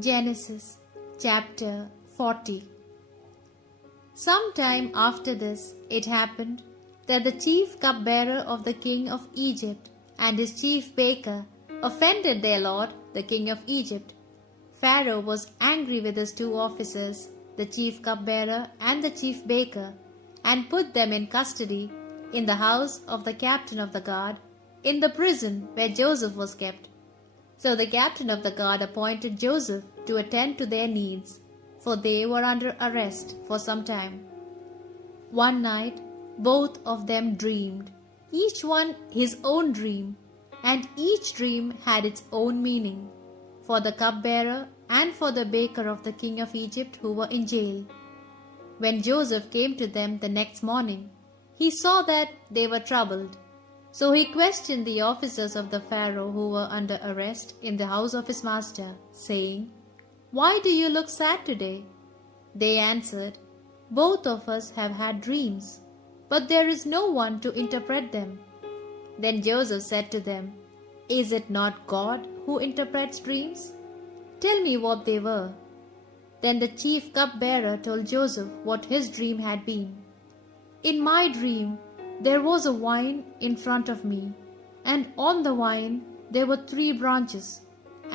Genesis chapter 40. Some time after this, it happened that the chief cupbearer of the king of Egypt and his chief baker offended their lord, the king of Egypt. Pharaoh was angry with his two officers, the chief cupbearer and the chief baker, and put them in custody in the house of the captain of the guard, in the prison where Joseph was kept. So the captain of the guard appointed Joseph to attend to their needs, for they were under arrest for some time. One night both of them dreamed, each one his own dream, and each dream had its own meaning, for the cupbearer and for the baker of the king of Egypt who were in jail. When Joseph came to them the next morning, he saw that they were troubled. So he questioned the officers of the Pharaoh who were under arrest in the house of his master, saying, "Why do you look sad today?" They answered, "Both of us have had dreams, but there is no one to interpret them." Then Joseph said to them, "Is it not God who interprets dreams? Tell me what they were." Then the chief cupbearer told Joseph what his dream had been. "In my dream there was a vine in front of me, and on the vine there were 3 branches.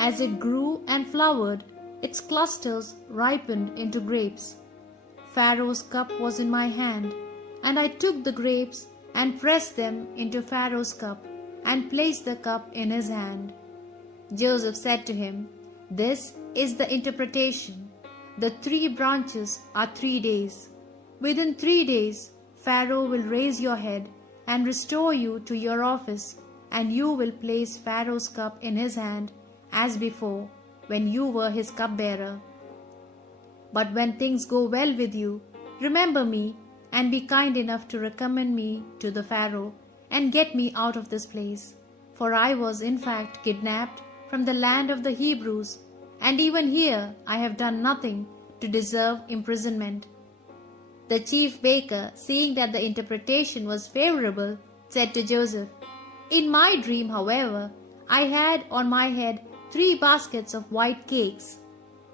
As it grew and flowered, its clusters ripened into grapes. Pharaoh's cup was in my hand, and I took the grapes and pressed them into Pharaoh's cup and placed the cup in his hand." Joseph said to him, "This is the interpretation. The 3 branches are 3 days. Within 3 days, Pharaoh will raise your head and restore you to your office, and you will place Pharaoh's cup in his hand as before, when you were his cupbearer. But when things go well with you, remember me and be kind enough to recommend me to the Pharaoh and get me out of this place. For I was in fact kidnapped from the land of the Hebrews, and even here I have done nothing to deserve imprisonment." The chief baker, seeing that the interpretation was favorable, said to Joseph, "In my dream, however, I had on my head 3 baskets of white cakes.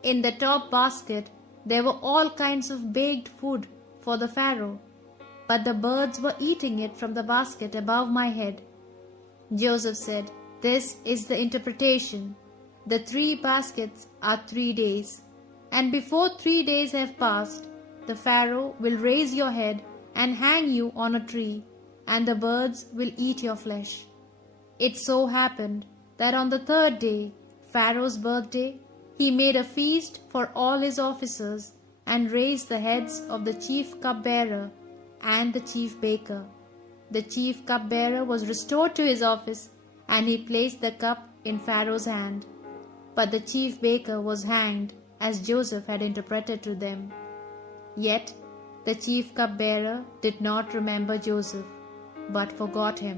In the top basket there were all kinds of baked food for the Pharaoh, but the birds were eating it from the basket above my head." Joseph said, "This is the interpretation. The 3 baskets are 3 days, and before 3 days have passed, the Pharaoh will raise your head and hang you on a tree, and the birds will eat your flesh." It so happened that on the 3rd day, Pharaoh's birthday, he made a feast for all his officers and raised the heads of the chief cupbearer and the chief baker. The chief cupbearer was restored to his office, and he placed the cup in Pharaoh's hand. But the chief baker was hanged, as Joseph had interpreted to them. Yet the chief cupbearer did not remember Joseph, but forgot him.